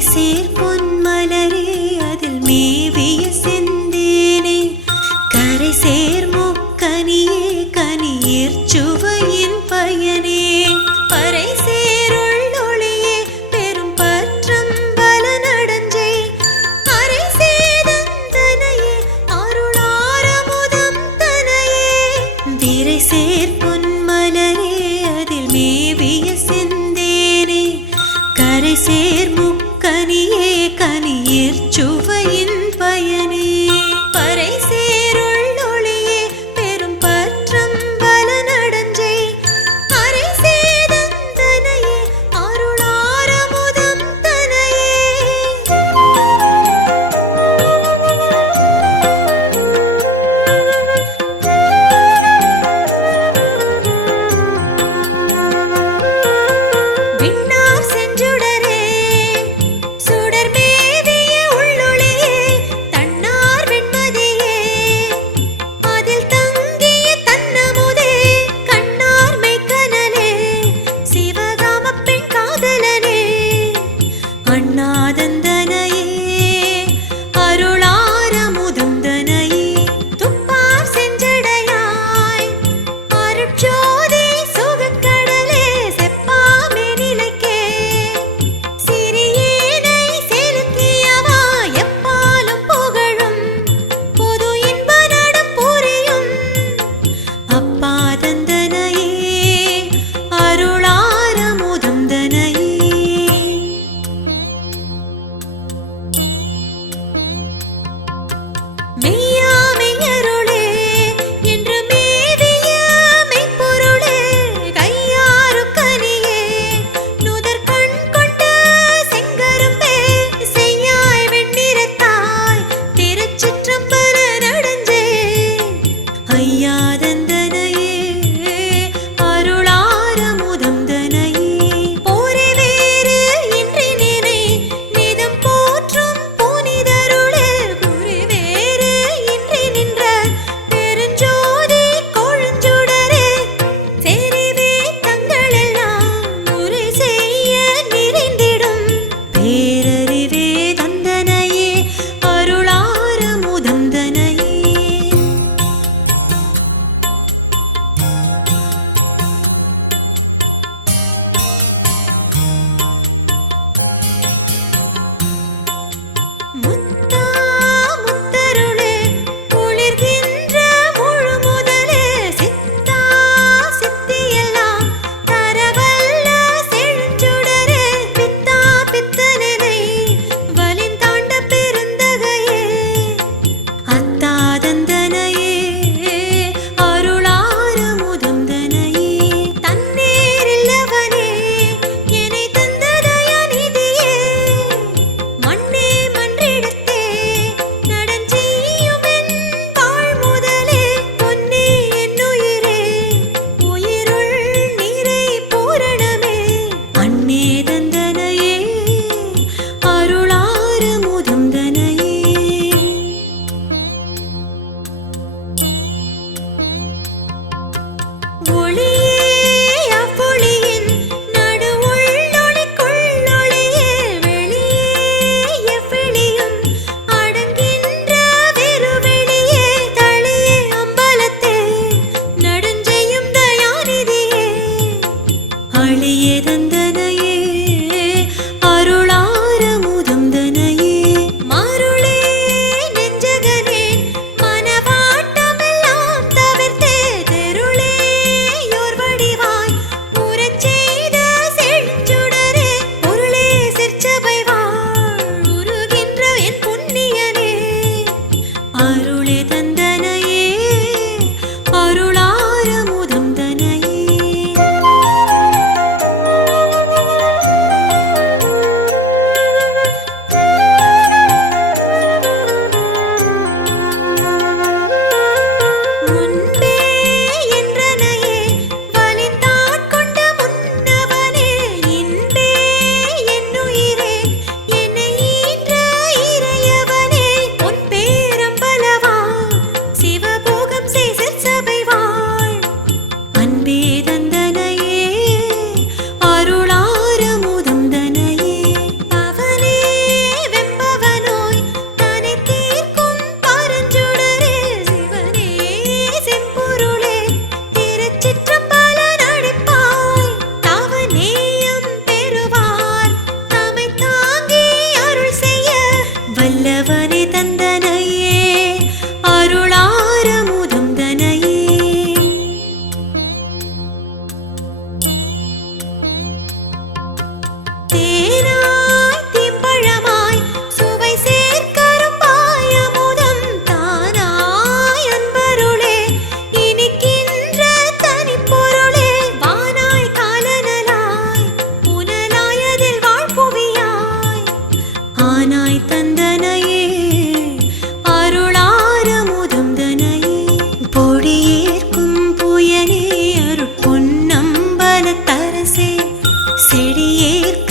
சீர் பொன்மலரே. കനിയേ കനിയേർച്ചു செடியேற்க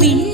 We